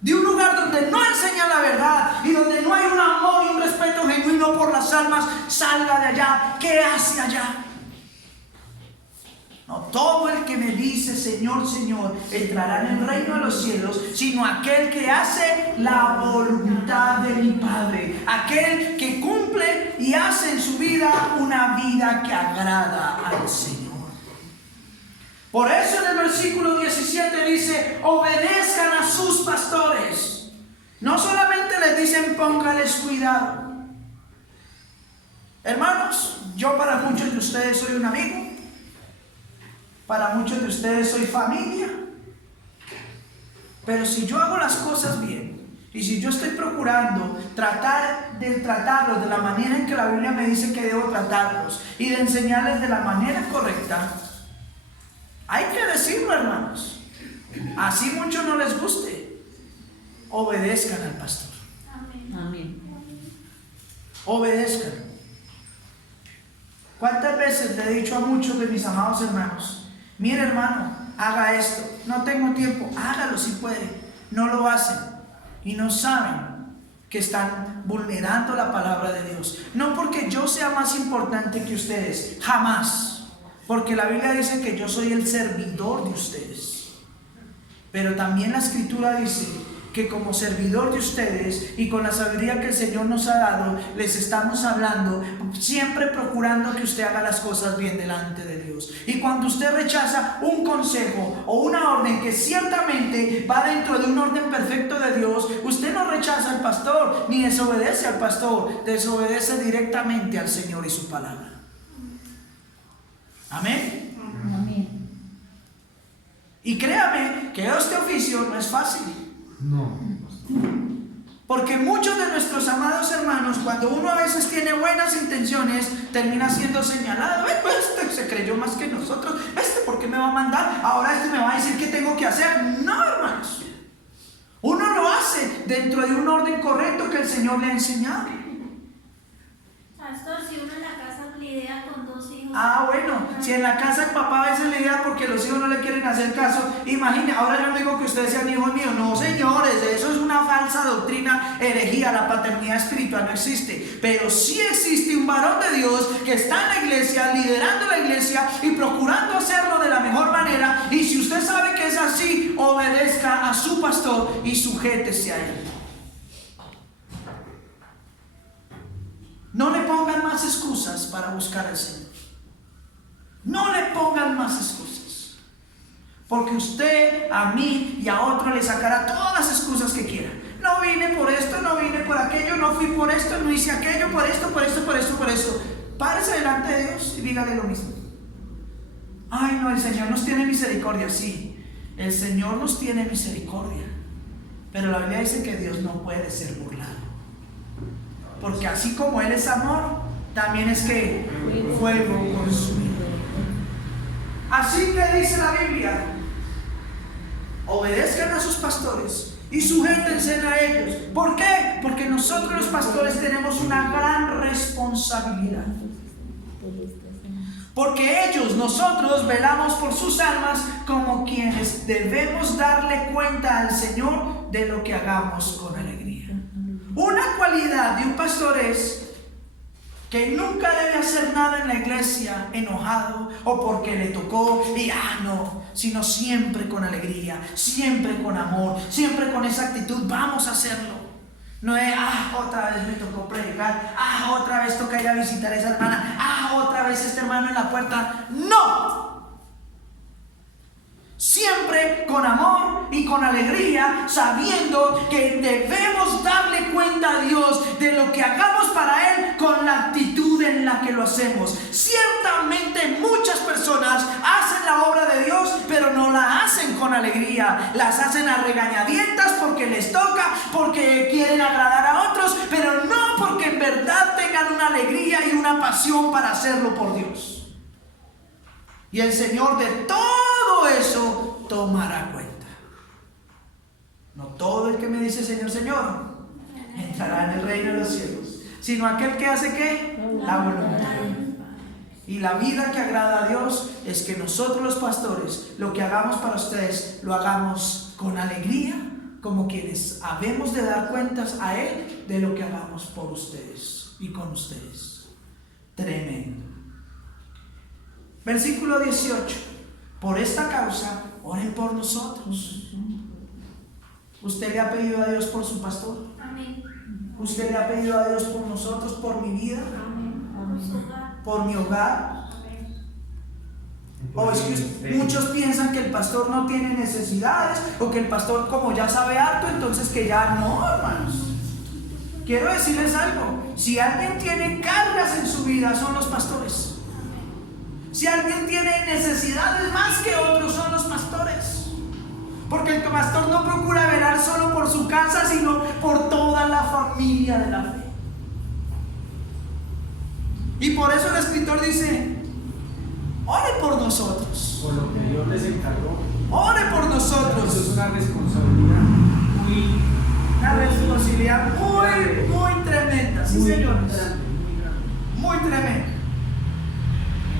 de un lugar donde no enseña la verdad y donde no hay un amor y un respeto genuino por las almas. Salga de allá. ¿Qué hace allá. No todo el que me dice Señor, Señor entrará en el reino de los cielos, sino aquel que hace la voluntad de mi Padre, aquel que cumple y hace en su vida una vida que agrada al Señor. Por eso en el versículo 17 dice: obedezcan a sus pastores. No solamente les dicen póngales cuidado. Hermanos, yo para muchos de ustedes soy un amigo. Para muchos de ustedes soy familia. Pero si yo hago las cosas bien y si yo estoy procurando tratarlos de la manera en que la Biblia me dice que debo tratarlos y de enseñarles de la manera correcta, hay que decirlo, hermanos. Así mucho no les guste, obedezcan al pastor. Amén. Obedezcan. ¿Cuántas veces le he dicho a muchos de mis amados hermanos: mire, hermano, haga esto, no tengo tiempo, hágalo si puede? No lo hacen y no saben que están vulnerando la palabra de Dios. No porque yo sea más importante que ustedes, jamás, porque la Biblia dice que yo soy el servidor de ustedes. Pero también la Escritura dice que como servidor de ustedes y con la sabiduría que el Señor nos ha dado, les estamos hablando, siempre procurando que usted haga las cosas bien delante de Dios. Y cuando usted rechaza un consejo o una orden que ciertamente va dentro de un orden perfecto de Dios, usted no rechaza al pastor ni desobedece al pastor, desobedece directamente al Señor y su palabra. Amén. Amén. Y créame que este oficio no es fácil. No. Porque muchos de nuestros amados hermanos, cuando uno a veces tiene buenas intenciones, termina siendo señalado. Este se creyó más que nosotros. ¿Por qué me va a mandar? Ahora me va a decir qué tengo que hacer. No, hermanos. Uno lo hace dentro de un orden correcto que el Señor le ha enseñado. Pastor, si uno en la casa lidia con 2 hijos. Bueno, si en la casa el papá a veces le da porque los hijos no le quieren hacer caso, imagine, ahora yo no digo que ustedes sean hijos míos, no señores, eso es una falsa doctrina, herejía, la paternidad espiritual no existe, pero sí existe un varón de Dios que está en la iglesia, liderando la iglesia y procurando hacerlo de la mejor manera, y si usted sabe que es así, obedezca a su pastor y sujétese a él. No le pongan más excusas para buscar al Señor. No le pongan más excusas. Porque usted, a mí y a otro le sacará todas las excusas que quiera. No vine por esto, no vine por aquello, no fui por esto, no hice aquello, por esto. Párese delante de Dios y dígale lo mismo. Ay, no, el Señor nos tiene misericordia. Sí, el Señor nos tiene misericordia. Pero la Biblia dice que Dios no puede ser burlado. Porque así como Él es amor, también es que fuego consumido. Así que dice la Biblia: obedezcan a sus pastores y sujétense a ellos. ¿Por qué? Porque nosotros los pastores tenemos una gran responsabilidad. Porque nosotros velamos por sus almas como quienes debemos darle cuenta al Señor de lo que hagamos con alegría. Una cualidad de un pastor es que nunca debe hacer nada en la iglesia enojado o porque le tocó y no, sino siempre con alegría, siempre con amor, siempre con esa actitud. Vamos a hacerlo. No es, otra vez me tocó predicar, otra vez toca ir a visitar a esa hermana, otra vez este hermano en la puerta. No. Siempre con amor y con alegría, sabiendo que debemos darle cuenta a Dios de lo que hagamos para Él con la actitud en la que lo hacemos. Ciertamente muchas personas hacen la obra de Dios, pero no la hacen con alegría. Las hacen a regañadientas porque les toca, porque quieren agradar a otros, pero no porque en verdad tengan una alegría y una pasión para hacerlo por Dios. Y el Señor de todo eso tomará cuenta. No todo el que me dice Señor, Señor, entrará en el reino de los cielos, sino aquel que hace ¿qué? La voluntad. Y la vida que agrada a Dios es que nosotros los pastores, lo que hagamos para ustedes, lo hagamos con alegría, como quienes habemos de dar cuentas a Él de lo que hagamos por ustedes y con ustedes. Tremendo. Versículo 18. Por esta causa, oren por nosotros. ¿Usted le ha pedido a Dios por su pastor? Amén. ¿Usted le ha pedido a Dios por nosotros, por mi vida, Amén. Por su hogar. por mi hogar? Amén. O es que muchos piensan que el pastor no tiene necesidades, o que el pastor, como ya sabe harto, entonces que ya no, hermanos. Quiero decirles algo: si alguien tiene cargas en su vida, son los pastores. Si alguien tiene necesidades más que otros, son los pastores. Porque el pastor no procura velar solo por su casa, sino por toda la familia de la fe. Y por eso el escritor dice: ore por nosotros. Por lo que Dios les encargó. Ore por Eso nosotros. es una responsabilidad Una responsabilidad muy tremenda. Sí, señores. Muy tremenda.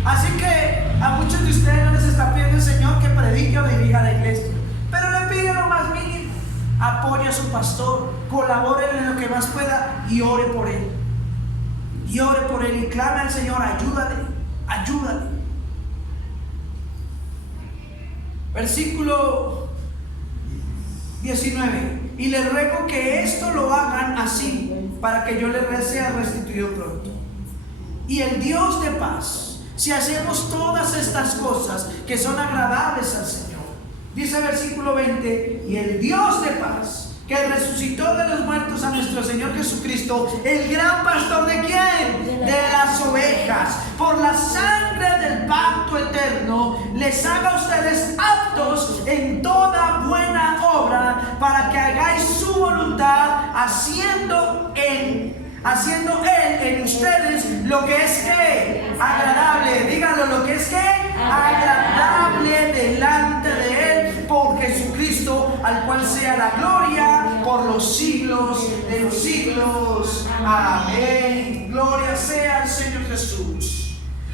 Así que a muchos de ustedes no les está pidiendo el Señor que predique o dirija la iglesia, pero le pide lo más mínimo: apoye a su pastor, colabore en lo que más pueda y ore por él. Y ore por él y clame al Señor: ayúdale, ayúdale. Versículo 19. Y les ruego que esto lo hagan así, para que yo les sea restituido pronto. Y el Dios de paz, si hacemos todas estas cosas que son agradables al Señor, dice el versículo 20, y el Dios de paz, que resucitó de los muertos a nuestro Señor Jesucristo, el gran pastor ¿de quién? De las ovejas, por la sangre del pacto eterno, les haga a ustedes aptos en toda buena obra, para que hagáis su voluntad, haciendo Él en ustedes lo que es que agradable. Díganlo: lo que es que agradable delante de Él, por Jesucristo, al cual sea la gloria por los siglos de los siglos. Amén. Gloria sea al Señor Jesús.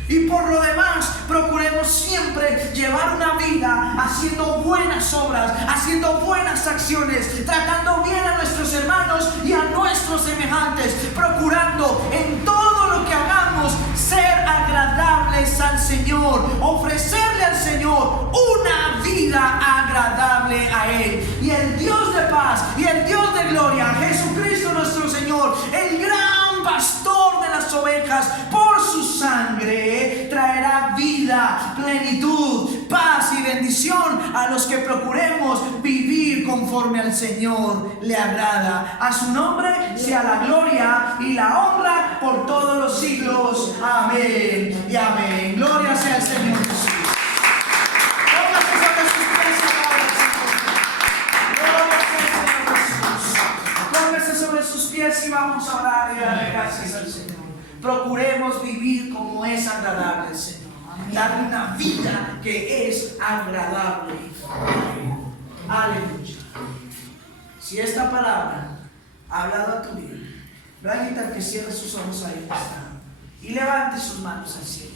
Y por lo demás, procuremos siempre llevar una vida haciendo buenas obras, haciendo buenas acciones, tratando bien a nuestros hermanos y a nuestros semejantes, procurando en todo lo que hagamos ser agradables al Señor, ofrecerle al Señor una vida agradable a Él. Y el Dios de paz y el Dios de gloria, Jesucristo nuestro Señor, el gran pastor de las ovejas, por su sangre traerá vida, plenitud, paz y bendición a los que procuremos vivir conforme al Señor le agrada. A su nombre sea la gloria y la honra por todos los siglos. Amén y amén. Gloria sea al Señor Jesús. Póngase sobre sus pies ahora, Señor. Póngase sobre sus pies y vamos a orar y darle gracias al Señor. Procuremos vivir como es agradable al Señor. Dar una vida que es agradable. Aleluya. Si esta palabra ha hablado a tu vida, voy a invitar que cierre sus ojos ahí donde están y levante sus manos al cielo.